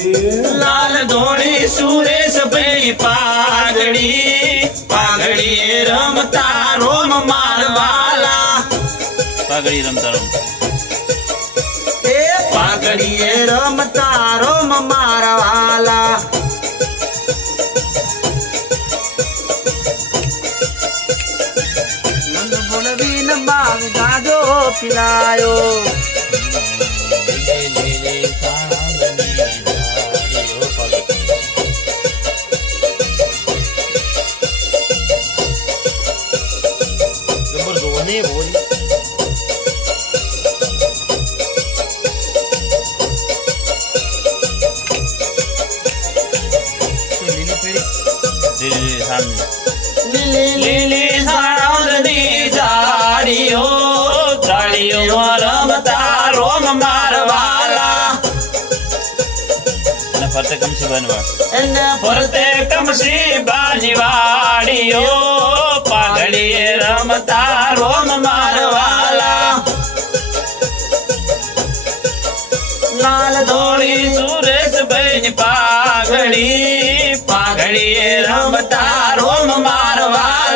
લાલ ધોળી સુરેશ ભાઈ પાઘડી પાઘડી રમતા રોમ મારવાલા પાઘડી રમતા રોમ એ પાઘડીએ રમતા રોમ મારવાલા નંદ બોલવીન બાગ ગાજો પીલાયો જબર જોવો ને બોલી લીલી સામે લીલી સાળંગની ઝાડીઓ ઝાડીઓ રમતા રોમ મારવાલા અને ફરતે કમસી બનવા એને ફરતે કમસી બાજી વાડીઓ પાઘડીએ રમતા રોમ મારવાલા લાલ ધોળી સુરેશ ભાઈ પાઘડી પાઘડીએ રમતા રોમ મારવાલા